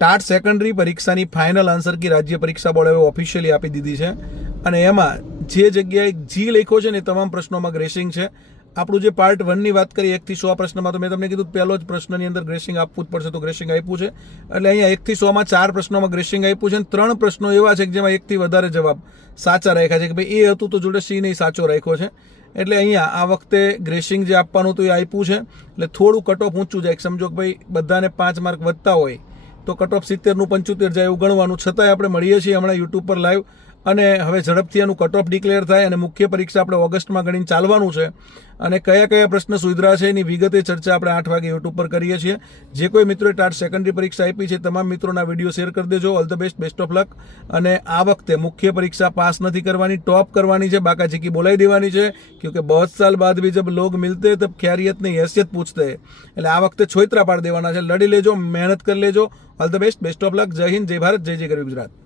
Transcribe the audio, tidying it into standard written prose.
TAT secondary પરીક્ષાની final answer key રાજ્ય પરીક્ષા બોર્ડે ઓફિશિયલી આપી દીધી છે અને એમાં જે જગ્યાએ જી લખ્યો છે ને એ તમામ પ્રશ્નોમાં ગ્રેસિંગ છે. આપણું જે પાર્ટ 1 ની વાત કરીએ 1 થી 100 પ્રશ્નમાં તો મેં તમને કીધું પહેલો જ પ્રશ્નની અંદર ગ્રેસિંગ આપવું જ પડશે, તો ગ્રેસિંગ આપ્યું છે. એટલે અહીંયા 1 થી 100 માં 4 પ્રશ્નોમાં ગ્રેસિંગ આપ્યું છે અને 3 પ્રશ્નો એવા છે કે જેમાં 1 થી વધારે જવાબ સાચા રાખ્યા છે કે ભાઈ એ હતું તો જોડે સી નહીં સાચો રાખ્યો છે. એટલે અહીંયા આ વખતે ગ્રેસિંગ જે આપવાનું હતું એ આપ્યું છે. એટલે થોડું કટ ઓફ ઊંચું જાય. સમજો કે ભાઈ બધાને 5 માર્ક વધતા હોય તો કટ ઓફ 70 નું 75 જાય એવું ગણવાનું. છતાંય આપણે મળીએ છીએ હમણાં યુટ્યુબ પર લાઈવ અને હવે ઝડપથી એનું કટ ઓફ ડિક્લેર થાય અને મુખ્ય પરીક્ષા આપણે ઓગસ્ટમાં ગણીને ચાલવાનું છે. અને કયા કયા પ્રશ્ન સુધરા છે એની વિગતે ચર્ચા આપણે 8 વાગે યુટ્યુબ પર કરીએ છીએ. જે કોઈ મિત્રોએ ટાટ સેકન્ડરી પરીક્ષા આપી છે તમામ મિત્રોના વિડીયો શેર કરી દેજો. All the best, best of luck. અને આ વખતે મુખ્ય પરીક્ષા પાસ નથી કરવાની, ટॉप કરવાની છે, બાકાચીકી બોલાવી દેવાની છે. क्योंकि बहुत साल बाद भी जब लोग मिलते तब खैरियत नहीं हैसियत पूछते हैं. એટલે આ વખતે છોતરા પાડી દેવાના છે. લડી લેજો, મહેનત કરી લેજો. All the best, best of luck. જય હિન્દ, જય ભારત, જય જય ગરવી ગુજરાત.